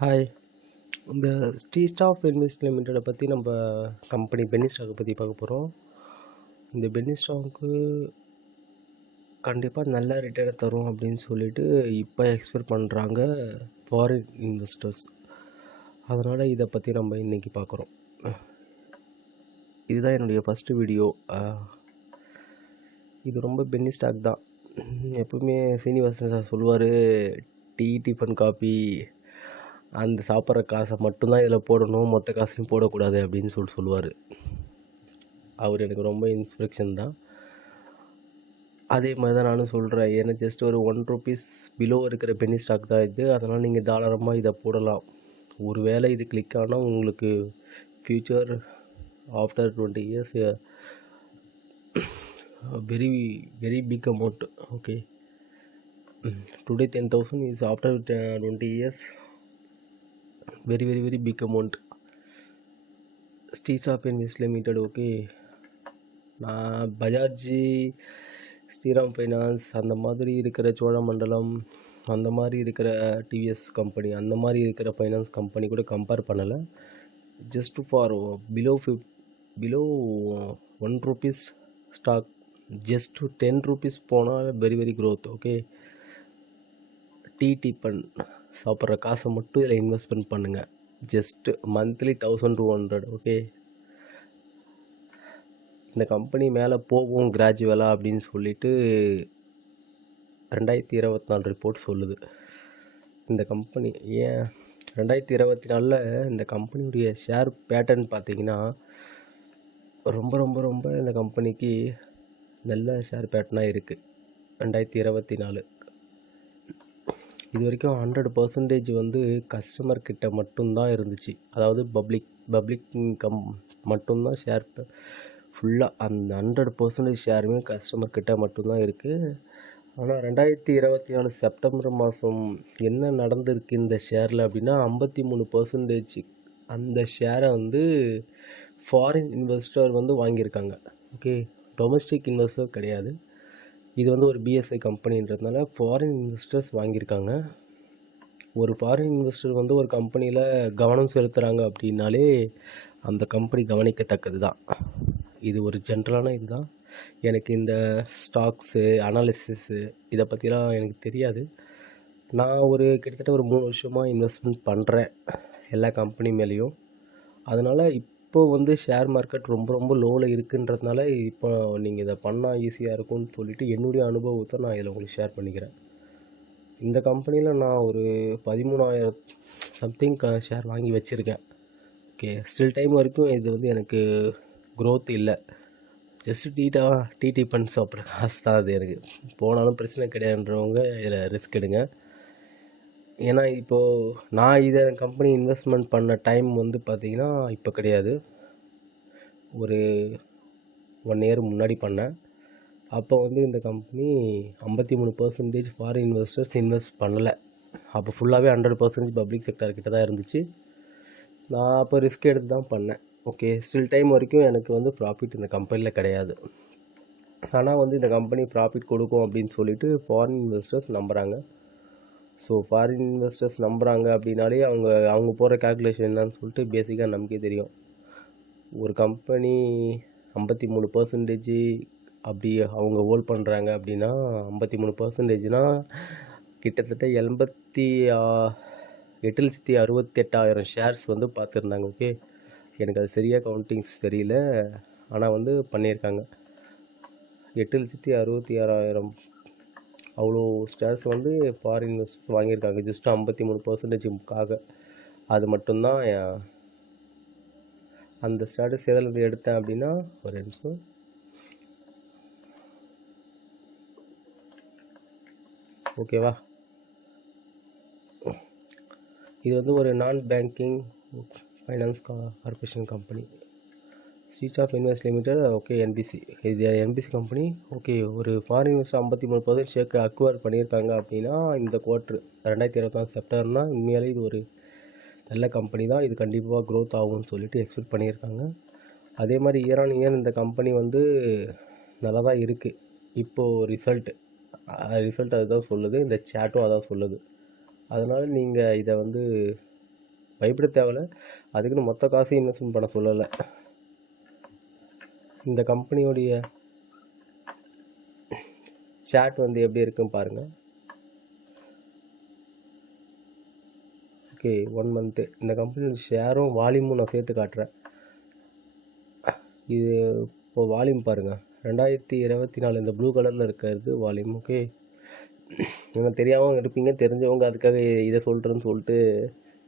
Hi. இந்த ஸ்ரீஸ்டாஃப் invest லிமிட்டெடை பற்றி நம்ம கம்பெனி பென்னி ஸ்டாக்கை பற்றி பார்க்க போகிறோம். இந்த பென்னி ஸ்டாக்கு கண்டிப்பாக நல்ல ரிட்டர்னை தரும் அப்படின்னு சொல்லிட்டு இப்போ எக்ஸ்பெக்ட் பண்ணுறாங்க ஃபாரின் இன்வெஸ்டர்ஸ். அதனால் இதை பற்றி நம்ம இன்றைக்கி பார்க்குறோம். இதுதான் என்னுடைய ஃபஸ்ட்டு வீடியோ. இது ரொம்ப பென்னி ஸ்டாக் தான். எப்பவுமே சீனிவாசன் சார் சொல்லுவார், டீ டிஃபன் காபி அந்த சாப்பிட்ற காசை மட்டும்தான் இதில் போடணும், மொத்த காசையும் போடக்கூடாது அப்படின்னு சொல்லுவார். அவர் எனக்கு ரொம்ப இன்ஸ்பிரேஷன் தான். அதே மாதிரி தான் நானும் சொல்கிறேன். ஏன்னா ஜஸ்ட் ஒரு ₹1 பிலோ இருக்கிற பென்னி ஸ்டாக் தான் இது. அதனால் நீங்கள் தாராளமாக இதை போடலாம். ஒரு வேளை இது கிளிக் ஆனால் உங்களுக்கு future after 20 years very very big amount. Okay, today 10,000 is after 20 years very very very big amount. ஸ்ரீஸ்டாஃப் இன்வெஸ்ட் லிமிட்டெட். ஓகே, நான் பஜாஜ், ஸ்ரீராம் ஃபைனான்ஸ் அந்த மாதிரி இருக்கிற சோழமண்டலம் அந்த மாதிரி இருக்கிற டிவிஎஸ் கம்பெனி அந்த மாதிரி இருக்கிற ஃபைனான்ஸ் கம்பெனி கூட கம்பேர் பண்ணலை. Just for below ₹1 stock, just ₹10 போனால் very very growth. Okay, tea tiffin சாப்பிட்ற காசை மட்டும் இதில் இன்வெஸ்ட்மெண்ட் பண்ணுங்கள். Just monthly 1200. ஓகே, இந்த கம்பெனி மேலே போகும் கிராஜுவலாக அப்படின்னு சொல்லிட்டு 2024 ரிப்போர்ட் சொல்லுது. இந்த கம்பெனி ஏன் 2024 இந்த கம்பெனியுடைய ஷேர் பேட்டர்ன் பார்த்திங்கன்னா ரொம்ப ரொம்ப ரொம்ப இந்த கம்பெனிக்கு நல்ல ஷேர் பேட்டர்னாக இருக்குது. 2024 இது வரைக்கும் 100% வந்து கஸ்டமர் கிட்ட மட்டும்தான் இருந்துச்சு. அதாவது பப்ளிக் மட்டும்தான் ஷேர் ஃபுல்லாக. அந்த 100% ஷேருமே கஸ்டமர் கிட்ட மட்டும்தான் இருக்குது. ஆனால் 2024 செப்டம்பர் மாதம் என்ன நடந்திருக்கு இந்த ஷேரில் அப்படின்னா 53% அந்த ஷேரை வந்து ஃபாரின் இன்வெஸ்டர் வந்து வாங்கியிருக்காங்க. ஓகே, டொமஸ்டிக் இன்வெஸ்டர் கிடையாது. இது வந்து ஒரு பிஎஸ்ஐ கம்பெனின்றதுனால ஃபாரின் இன்வெஸ்டர்ஸ் வாங்கியிருக்காங்க. ஒரு ஃபாரின் இன்வெஸ்டர் வந்து ஒரு கம்பெனியில் கவனம் செலுத்துகிறாங்க அப்படின்னாலே அந்த கம்பெனி கவனிக்கத்தக்கது தான். இது ஒரு ஜென்ரலான இது தான். எனக்கு இந்த ஸ்டாக்ஸு அனாலிசிஸு இதை பற்றிலாம் எனக்கு தெரியாது. நான் கிட்டத்தட்ட ஒரு 3 வருஷமாக இன்வெஸ்ட்மெண்ட் பண்ணுறேன் எல்லா கம்பெனி மேலேயும். அதனால் இப்போது வந்து ஷேர் மார்க்கெட் ரொம்ப ரொம்ப லோவில் இருக்குன்றதுனால இப்போ நீங்கள் இதை பண்ணால் ஈஸியாக இருக்கும்னு சொல்லிவிட்டு என்னுடைய அனுபவத்தை நான் இதில் உங்களுக்கு ஷேர் பண்ணிக்கிறேன். இந்த கம்பெனியில் நான் ஒரு 13,000 சம்திங் ஷேர் வாங்கி வச்சுருக்கேன். ஓகே, ஸ்டில் டைம் வரைக்கும் இது வந்து எனக்கு க்ரோத் இல்லை. ஜஸ்ட்டு டீ டிஃபன் சாப்பிட்ற காசு தான் அது. எனக்கு போனாலும் பிரச்சனை கிடையாதுன்றவங்க இதில் ரிஸ்க் எடுங்க. ஏன்னா இப்போது நான் இதை கம்பெனி இன்வெஸ்ட்மெண்ட் பண்ண டைம் வந்து பார்த்திங்கன்னா இப்போ கிடையாது, ஒரு 1 year முன்னாடி பண்ணேன். அப்போ வந்து இந்த கம்பெனி 53% ஃபாரின் இன்வெஸ்டர்ஸ் இன்வெஸ்ட் பண்ணலை. அப்போ ஃபுல்லாகவே 100% பப்ளிக் செக்டார் கிட்ட தான் இருந்துச்சு. நான் அப்போ ரிஸ்க் எடுத்து தான் பண்ணேன். ஓகே, ஸ்டில் டைம் வரைக்கும் எனக்கு வந்து ப்ராஃபிட் இந்த கம்பெனியில் கிடையாது. ஆனால் வந்து இந்த கம்பெனி ப்ராஃபிட் கொடுக்கும் அப்படின்னு சொல்லிட்டு ஃபாரின் இன்வெஸ்டர்ஸ் நம்புகிறாங்க. ஸோ ஃபாரின் இன்வெஸ்டர்ஸ் நம்புகிறாங்க அப்படின்னாலே அவங்க போகிற கேல்குலேஷன் என்னன்னு சொல்லிட்டு பேசிக்காக நமக்கே தெரியும். ஒரு கம்பெனி 53% அப்படி அவங்க ஹோல்ட் பண்ணுறாங்க அப்படின்னா 53%னால் கிட்டத்தட்ட 8,68,000 ஷேர்ஸ் வந்து பார்த்துருந்தாங்க. ஓகே, எனக்கு அது சரியாக கவுண்டிங்ஸ் தெரியல, ஆனால் வந்து பண்ணியிருக்காங்க. 8,66,000 அவ்வளோ ஷேர்ஸ் வந்து ஃபாரின் இன்வெஸ்டர்ஸ் வாங்கியிருக்காங்க. ஜஸ்ட் 53%க்காக. அது மட்டும்தான் அந்த ஸ்டேட்டஸ் எதில் எடுத்தேன் அப்படின்னா ஒரு நிமிஷம். ஓகேவா, இது வந்து ஒரு non banking finance corporation company, ஸ்ரீஸ்டாஃப் இன்வெஸ்ட் லிமிட்டெட். ஓகே, என்பிசி, இது என்பிசி கம்பெனி. ஓகே, ஒரு ஃபாரின் இன்வெஸ்டர் 53% ஷேர் அக்வயர் பண்ணியிருக்காங்க அப்படின்னா இந்த குவார்ட்ரு 2024 செப்டம்பர்னால் உண்மையாலே இது ஒரு நல்ல கம்பெனி தான். இது கண்டிப்பாக க்ரோத் ஆகும்னு சொல்லிட்டு எக்ஸ்பெக்ட் பண்ணியிருக்காங்க. அதே மாதிரி இயர் ஆன் இயர் இந்த கம்பெனி வந்து நல்லா தான் இருக்குது. இப்போது ரிசல்ட் அதுதான் சொல்லுது, இந்த சேட்டும் அதான் சொல்லுது. அதனால் நீங்கள் இதை வந்து பயப்பட தேவையில்ல. அதுக்குன்னு மொத்த காசையும் இன்வெஸ்ட்மெண்ட் பண்ண சொல்லலை. இந்த கம்பெனியோடைய சாட் வந்து எப்படி இருக்குன்னு பாருங்கள். Okay, 1 month. இந்த கம்பெனியோட ஷேரும் வால்யூமும் நான் சேர்த்து காட்டுறேன். இது இப்போ வால்யூம் பாருங்கள், 2024 இந்த ப்ளூ கலரில் இருக்கிறது வால்யூம். ஓகே, நீங்கள் தெரியாமல் இருப்பீங்க, தெரிஞ்சவங்க அதுக்காக இதை சொல்கிறேன்னு சொல்லிட்டு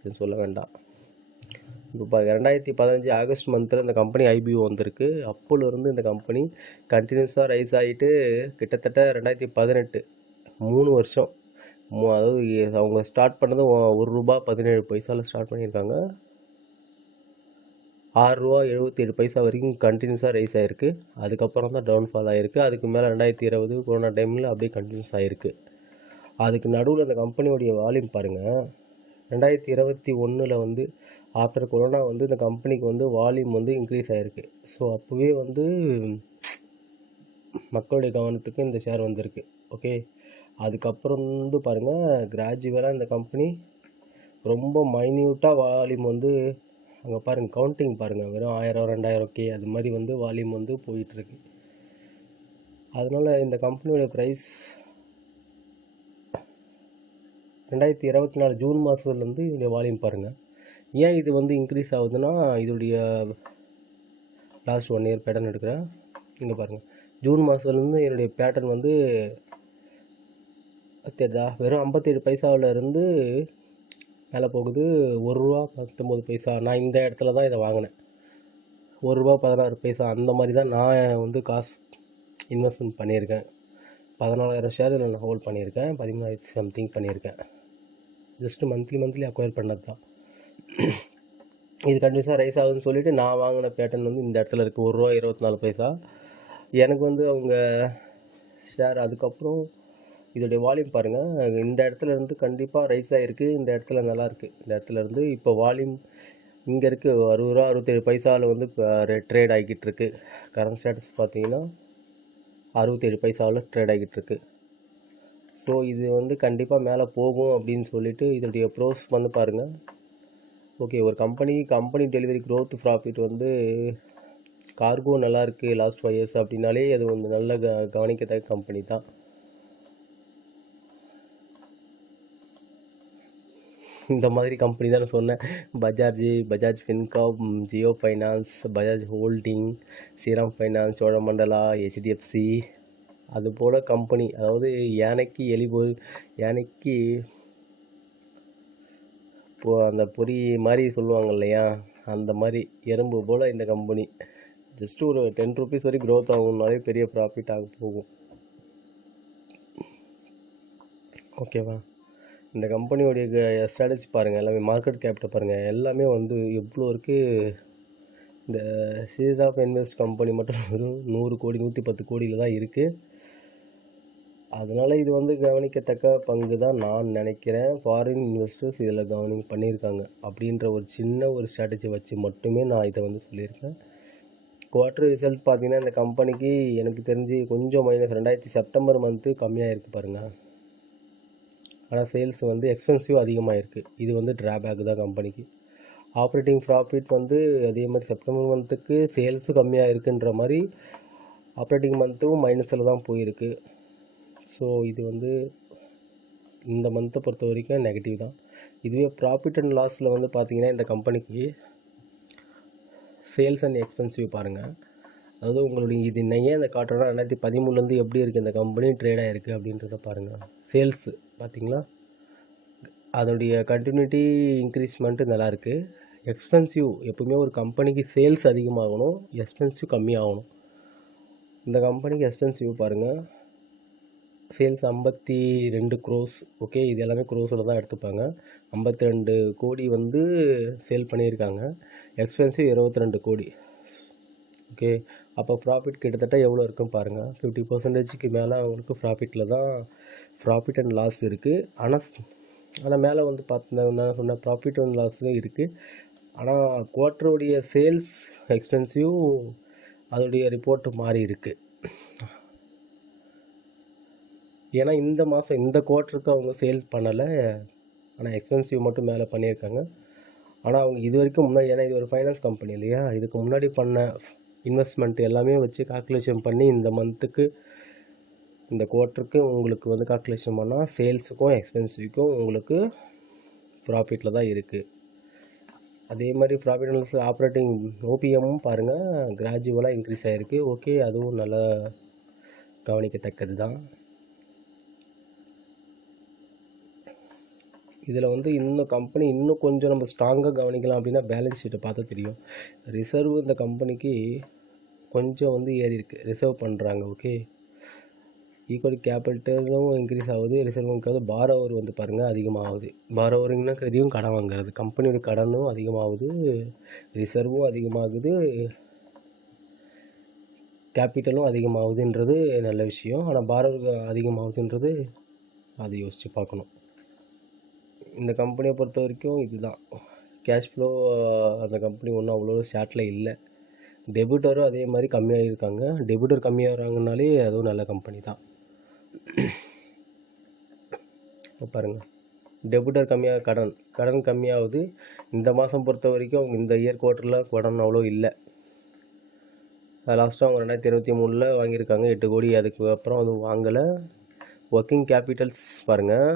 இது சொல்ல வேண்டாம். இப்போ 2015 ஆகஸ்ட் மந்தில் இந்த கம்பெனி ஐபிஓ வந்திருக்கு. அப்போலேருந்து இந்த கம்பெனி கண்டினியூஸாக ரைஸ் ஆகிட்டு கிட்டத்தட்ட 2018 3 வருஷம், அதாவது அவங்க ஸ்டார்ட் பண்ணது ₹1.17 ஸ்டார்ட் பண்ணியிருக்காங்க. ₹6.77 வரைக்கும் கண்டினியூஸாக ரைஸ் ஆகிருக்கு. அதுக்கப்புறம் தான் டவுன்ஃபால் ஆகிருக்கு. அதுக்கு மேலே 2020 கொரோனா டைமில் அப்படியே கண்டினியூஸ் ஆகிருக்கு. அதுக்கு நடுவில் அந்த கம்பெனியோடைய வால்யூம் பாருங்கள். 2021 வந்து ஆஃப்டர் கொரோனா வந்து இந்த கம்பெனிக்கு வந்து வால்யூம் வந்து இன்க்ரீஸ் ஆகிருக்கு. ஸோ அப்போவே வந்து மக்களுடைய கவனத்துக்கு இந்த ஷேர் வந்திருக்கு. ஓகே, அதுக்கப்புறம் வந்து பாருங்கள், கிராஜுவலாக இந்த கம்பெனி ரொம்ப மைன்யூட்டாக வால்யூம் வந்து அங்கே பாருங்கள், கவுண்டிங் பாருங்கள், வெறும் 1000 2000 அது மாதிரி வந்து வால்யூம் வந்து போயிட்டுருக்கு. அதனால் இந்த கம்பெனியோட ப்ரைஸ் 2024 ஜூன் மாதத்துலேருந்து இதோடைய வால்யூம் பாருங்கள். ஏன் இது வந்து இன்க்ரீஸ் ஆகுதுன்னா, இதோடைய லாஸ்ட் 1 இயர் பேட்டர்ன் எடுக்கிறேன். இங்கே பாருங்கள், ஜூன் மாதத்துலேருந்து என்னுடைய பேட்டர்ன் வந்து தெரியுதா, வெறும் 57 பைசாவிலேருந்து மேலே போகுது. ₹1.19. நான் இந்த இடத்துல தான் இதை வாங்கினேன். ₹1.16 அந்த மாதிரி தான் நான் வந்து காசு இன்வெஸ்ட்மெண்ட் பண்ணியிருக்கேன். 14,000 ஷேர் இதில் நான் ஹோல்ட் பண்ணியிருக்கேன். 13,000 சம்திங் பண்ணியிருக்கேன். ஜஸ்ட்டு மந்த்லி அக்வயர் பண்ணது தான். இது கண்டினியூஸாக ரைஸ் ஆகுதுன்னு சொல்லிவிட்டு நான் வாங்கின பேட்டர்ன் வந்து இந்த இடத்துல இருக்குது, ₹1.24. எனக்கு வந்து அவங்க ஷேர் அதுக்கப்புறம் இதோடைய வால்யூம் பாருங்கள், இந்த இடத்துல இருந்து கண்டிப்பாக ரைஸ் ஆகிருக்கு. இந்த இடத்துல நல்லாயிருக்கு. இந்த இடத்துல இருந்து இப்போ வால்யூம் இங்கே இருக்குது, ₹60.67 வந்து இப்போ ட்ரேட் ஆகிக்கிட்டு இருக்கு. கரண்ட் ஸ்டேட்டஸ் பார்த்தீங்கன்னா 67 ட்ரேட் ஆகிக்கிட்டு இருக்கு. ஸோ இது வந்து கண்டிப்பாக மேலே போகும் அப்படின்னு சொல்லிட்டு இதோடைய ப்ரோஸ் வந்து பாருங்கள். ஓகே, ஒரு கம்பெனி டெலிவரி க்ரோத் ப்ராஃபிட் வந்து கார்கோ நல்லாயிருக்கு லாஸ்ட் 5 இயர்ஸ் அப்படின்னாலே அது வந்து நல்ல கவனிக்கத்தக்க கம்பெனி தான். இந்த மாதிரி கம்பெனி தான் நான் சொன்னேன். Bajaj fincorp, Jio finance, Bajaj holding, Shriram finance, Cholamandalam, HDFC, அதுபோல் கம்பெனி. அதாவது யானைக்கு இப்போது அந்த பொறி மாதிரி சொல்லுவாங்க இல்லையா, அந்த மாதிரி எறும்பு போல் இந்த கம்பெனி. ஜஸ்ட்டு ஒரு ₹10 வரைக்கும் க்ரோத் ஆகும்னாலே பெரிய ப்ராஃபிட் ஆக போகும். ஓகேவா, இந்த கம்பெனியோடைய ஸ்ட்ராட்டஜி பாருங்கள், எல்லாமே மார்க்கெட் கேப்பிட்ட பாருங்கள், எல்லாமே வந்து எவ்வளோ இருக்குது. இந்த சீரீஸ் ஆஃப் இன்வெஸ்ட் கம்பெனி மட்டும் வெறும் 100 கோடி 110 கோடியில் தான் இருக்குது. அதனால் இது வந்து கவனிக்கத்தக்க பங்கு தான் நான் நினைக்கிறேன். ஃபாரின் இன்வெஸ்டர்ஸ் இதில் பண்ணியிருக்காங்க அப்படின்ற ஒரு சின்ன ஒரு ஸ்ட்ராட்டஜி வச்சு மட்டுமே நான் இதை வந்து சொல்லியிருக்கேன். குவார்ட்டர் ரிசல்ட் பார்த்திங்கன்னா இந்த கம்பெனிக்கு எனக்கு தெரிஞ்சு கொஞ்சம் மைனஸ் செப்டம்பர் மந்த்து கம்மியாக இருக்குது பாருங்கள். ஆனால் சேல்ஸ் வந்து எக்ஸ்பென்சிவ் அதிகமாக இருக்குது. இது வந்து ட்ராபேக் தான் கம்பெனிக்கு. ஆப்ரேட்டிங் ப்ராஃபிட் வந்து அதே மாதிரி செப்டம்பர் மந்த்துக்கு சேல்ஸும் கம்மியாக இருக்குன்ற மாதிரி ஆப்ரேட்டிங் மந்த்தும் மைனஸில் தான் போயிருக்கு. ஸோ இது வந்து இந்த மந்த்தை பொறுத்த வரைக்கும் நெகட்டிவ் தான். இதுவே ப்ராஃபிட் அண்ட் லாஸில் வந்து பார்த்திங்கன்னா இந்த கம்பெனிக்கு சேல்ஸ் அண்ட் எக்ஸ்பென்சிவ் பாருங்கள். அதாவது உங்களுடைய இது ஏன் இந்த காட்டுறோன்னா 2013 எப்படி இருக்குது இந்த கம்பெனி ட்ரேட் ஆகிருக்கு அப்படின்றத பாருங்கள். சேல்ஸு பார்த்திங்களா, அதோடைய கண்டினியூட்டி இன்க்ரீஸ்மெண்ட்டு நல்லாயிருக்கு. எக்ஸ்பென்சிவ் எப்பவுமே ஒரு கம்பெனிக்கு சேல்ஸ் அதிகமாகணும், எக்ஸ்பென்சிவ் கம்மியாகணும். இந்த கம்பெனிக்கு எக்ஸ்பென்சிவ் பாருங்கள், சேல்ஸ் 52 crores. ஓகே, இது எல்லாமே க்ரோஸில் தான் எடுத்துப்பாங்க. 52 கோடி வந்து சேல் பண்ணியிருக்காங்க. எக்ஸ்பென்சிவ் 22 கோடி. ஓகே, அப்போ ப்ராஃபிட் கிட்டத்தட்ட எவ்வளோ இருக்குன்னு பாருங்கள். 50% மேலே அவங்களுக்கு ப்ராஃபிட் அண்ட் லாஸ் இருக்குது. ஆனால் மேலே வந்து நான் சொன்ன ப்ராஃபிட் அண்ட் லாஸும் இருக்குது. ஆனால் குவார்ட்டருடைய சேல்ஸ் எக்ஸ்பென்சிவ் அதோடைய ரிப்போர்ட்டு மாறி இருக்குது. ஏன்னா இந்த மாதம் இந்த குவார்ட்டருக்கு அவங்க சேல்ஸ் பண்ணலை, ஆனால் எக்ஸ்பென்சிவ் மட்டும் மேலே பண்ணியிருக்காங்க. ஆனால் அவங்க இது வரைக்கும் முன்னாடி, ஏன்னா இது ஒரு ஃபைனான்ஸ் கம்பெனி இல்லையா, இதுக்கு முன்னாடி பண்ண இன்வெஸ்ட்மெண்ட் எல்லாமே வச்சு கால்குலேஷன் பண்ணி இந்த மந்த்துக்கு இந்த குவார்ட்டருக்கு உங்களுக்கு வந்து கால்குலேஷன் பண்ணால் சேல்ஸுக்கும் எக்ஸ்பென்சிவ்க்கும் உங்களுக்கு ப்ராஃபிட்டில் தான் இருக்குது. அதே மாதிரி ப்ராஃபிட் அண்ட் லாஸ் ஆப்ரேட்டிங் ஓபிஎம்மும் பாருங்கள் கிராஜுவலாக இன்க்ரீஸ் ஆகிருக்கு. ஓகே, அதுவும் நல்லா கவனிக்கத்தக்கது தான். இதில் வந்து இன்னும் கம்பெனி இன்னும் கொஞ்சம் நம்ம ஸ்ட்ராங்காக கவனிக்கலாம் அப்படின்னா பேலன்ஸ் ஷீட்டை பார்த்தா தெரியும். ரிசர்வ் இந்த கம்பெனிக்கு கொஞ்சம் வந்து ஏறி இருக்குது, ரிசர்வ் பண்ணுறாங்க. ஓகே, ஈக்குவல் கேபிட்டலும் இன்க்ரீஸ் ஆகுது, ரிசர்வுக்காவது பாரோவர் வந்து பாருங்கள் அதிகமாகுது. பாரோவரிங்னா தெரியும், கடன் வாங்குறது. கம்பெனியோட கடனும் அதிகமாகுது, ரிசர்வும் அதிகமாகுது, கேபிட்டலும் அதிகமாகுதுன்றது நல்ல விஷயம். ஆனால் பாரோவர் அதிகமாகுதுன்றது அதை யோசித்து பார்க்கணும். இந்த கம்பெனியை பொறுத்த வரைக்கும் இதுதான் கேஷ் ஃப்ளோ. அந்த கம்பெனி ஒன்றும் அவ்வளோ ஷார்ட்டில் இல்லை. டெபிட்டரும் அதே மாதிரி கம்மியாக இருக்காங்க. டெபிட்டர் கம்மியாகிறாங்கனாலே அதுவும் நல்ல கம்பெனி தான். பாருங்கள், டெபிட்டர் கம்மியாக, கடன் கம்மியாகுது. இந்த மாதம் பொறுத்த வரைக்கும் அவங்க இந்த இயர் குவார்ட்டரில் கடன் அவ்வளோ இல்லை. லாஸ்ட்டாக அவங்க 2023 வாங்கியிருக்காங்க 8 கோடி. அதுக்கு அப்புறம் அது வாங்கலை. ஒர்க்கிங் கேபிட்டல்ஸ் பாருங்கள்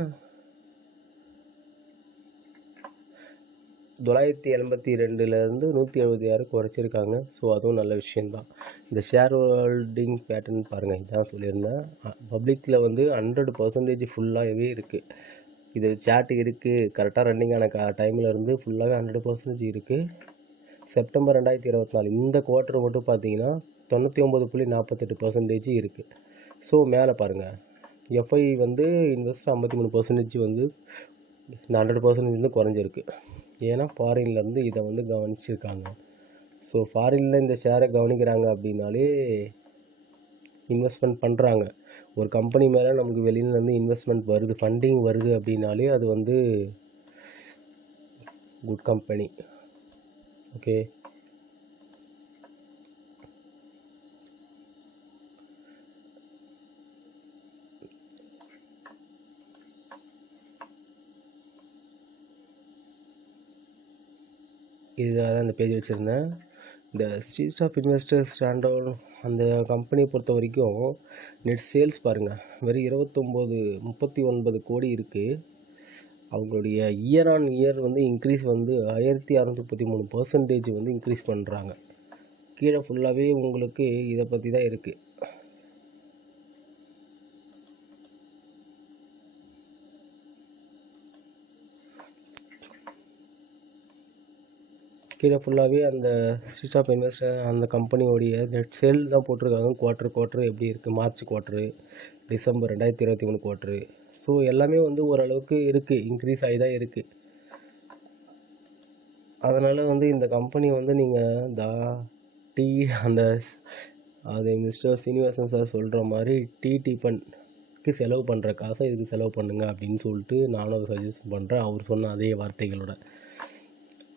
982 176 குறைச்சிருக்காங்க. ஸோ அதுவும் நல்ல விஷயந்தான். இந்த ஷேர் ஹோல்டிங் பேட்டர்ன் பாருங்கள், இதான் சொல்லியிருந்தேன். பப்ளிக்கில் வந்து 100% ஃபுல்லாகவே இருக்குது. இது சேட் இருக்குது, கரெக்டாக ரன்னிங்கான டைமில் இருந்து ஃபுல்லாகவே 100% இருக்குது. செப்டம்பர் 2024 இந்த குவார்ட்டர் மட்டும் பார்த்தீங்கன்னா 99.48% இருக்குது. ஸோ மேலே பாருங்கள், எஃப்ஐ வந்து இன்வெஸ்ட் 53% வந்து இந்த 100% குறைஞ்சிருக்கு. ஏன்னா ஃபாரின்லேருந்து இதை வந்து கவனிச்சிருக்காங்க. ஸோ ஃபாரினில் இந்த ஷேரை கவனிக்கிறாங்க அப்படின்னாலே இன்வெஸ்ட்மெண்ட் பண்ணுறாங்க. ஒரு கம்பெனி மேலே நமக்கு வெளியிலேருந்து இன்வெஸ்ட்மெண்ட் வருது, ஃபண்டிங் வருது அப்படின்னாலே அது வந்து குட் கம்பெனி. ஓகே, இதுதான் அந்த பேஜ் வச்சுருந்தேன். இந்த ஸ்ட்ரீட் ஆஃப் இன்வெஸ்டர்ஸ் ஸ்டாண்டர்ட் அந்த கம்பெனியை பொறுத்த வரைக்கும் நெட் சேல்ஸ் பாருங்கள் வெறும் 39 கோடி இருக்குது. அவங்களுடைய இயர் ஆன் இயர் வந்து இன்க்ரீஸ் வந்து 1633% வந்து இன்க்ரீஸ் பண்ணுறாங்க. கீழே ஃபுல்லாகவே உங்களுக்கு இதை பற்றி தான் இருக்குது. கீழே ஃபுல்லாகவே அந்த ஸ்ட்ரீட் ஆஃப் இன்வெஸ்டர் அந்த கம்பெனியோடைய நெட் சேல் தான் போட்டிருக்காங்க. குவார்ட்ரு எப்படி இருக்குது, March quarter, December 2023 quarter. So எல்லாமே வந்து ஓரளவுக்கு இருக்குது, இன்க்ரீஸ் ஆகி தான் இருக்குது. அதனால் வந்து இந்த கம்பெனி வந்து நீங்கள் அந்த அது மிஸ்டர் சீனிவாசன் சார் சொல்கிற மாதிரி டிஃபனுக்கு செலவு பண்ணுற காசை இதுக்கு செலவு பண்ணுங்க அப்படின்னு சொல்லிட்டு நானும் அதை சஜஸ்ட் பண்ணுறேன். அவர் சொன்ன அதே வார்த்தைகளோட.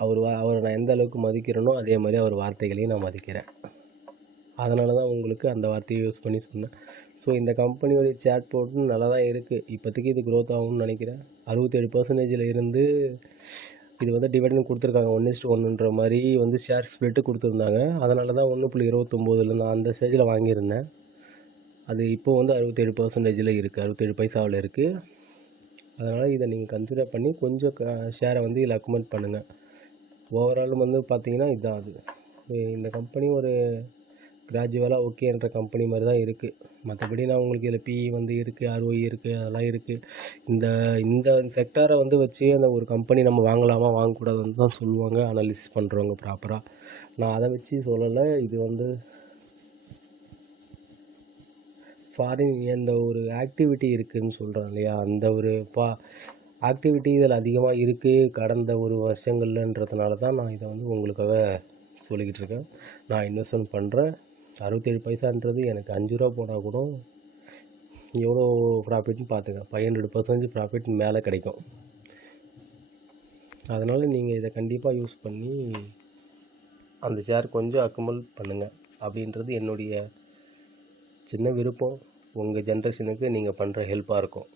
அவரை நான் எந்த அளவுக்கு மதிக்கிறேனோ அதே மாதிரி அவர் வார்த்தைகளையும் நான் மதிக்கிறேன். அதனால தான் உங்களுக்கு அந்த வார்த்தையை யூஸ் பண்ணி சொன்னேன். ஸோ இந்த கம்பெனியோடைய சேட் போட்டு நல்லா தான் இருக்குது. இப்போதைக்கு இது க்ரோத் ஆகும்னு நினைக்கிறேன். 67% இருந்து இது வந்து டிவிடெண்ட் கொடுத்துருக்காங்க. 1:1 மாதிரி வந்து ஷேர் ஸ்ப்ளிட்டு கொடுத்துருந்தாங்க. அதனால தான் 1.29 நான் அந்த ஸ்டேஜில் வாங்கியிருந்தேன். அது இப்போது வந்து 67% இருக்குது, 67 பைசாவில் இருக்குது. அதனால் இதை நீங்கள் கன்சிடர் பண்ணி கொஞ்சம் ஷேரை வந்து இதில் அக்குமெண்ட் பண்ணுங்கள். ஓவரால் வந்து பார்த்திங்கன்னா இதுதான் அது. இந்த கம்பெனி ஒரு கிராஜுவலாக ஓகேன்ற கம்பெனி மாதிரி தான் இருக்குது. மற்றபடி நான் உங்களுக்கு இதில் பிஇ வந்து இருக்குது, ஆர்ஓஇ இருக்குது, அதெல்லாம் இருக்குது. இந்த செக்டாரை வந்து வச்சு அந்த ஒரு கம்பெனி நம்ம வாங்கலாமா வாங்கக்கூடாதுன்னு தான் சொல்லுவாங்க அனாலிசிஸ் பண்ணுறவங்க ப்ராப்பராக. நான் அதை வச்சு சொல்லலை. இது வந்து ஃபாரின் எந்த ஒரு ஆக்டிவிட்டி இருக்குதுன்னு சொல்கிறேன் இல்லையா, அந்த ஒரு ஆக்டிவிட்டி இதில் அதிகமாக இருக்குது கடந்த ஒரு வருஷங்கள்ன்றதுனால தான் நான் இதை வந்து உங்களுக்காக சொல்லிக்கிட்டு இருக்கேன். நான் இன்வெஸ்ட்மெண்ட் பண்ணுறேன். 67 பைசான்றது எனக்கு 5 ரூபா போனால் கூட எவ்வளோ ப்ராஃபிட்னு பார்த்துங்க. 500% ப்ராஃபிட் மேலே கிடைக்கும். அதனால் நீங்கள் இதை கண்டிப்பாக யூஸ் பண்ணி அந்த ஷேர் கொஞ்சம் அக்குமுல் பண்ணுங்கள் அப்படின்றது என்னுடைய சின்ன விருப்பம். உங்கள் ஜென்ரேஷனுக்கு நீங்கள் பண்ணுற ஹெல்ப்பாக இருக்கும்.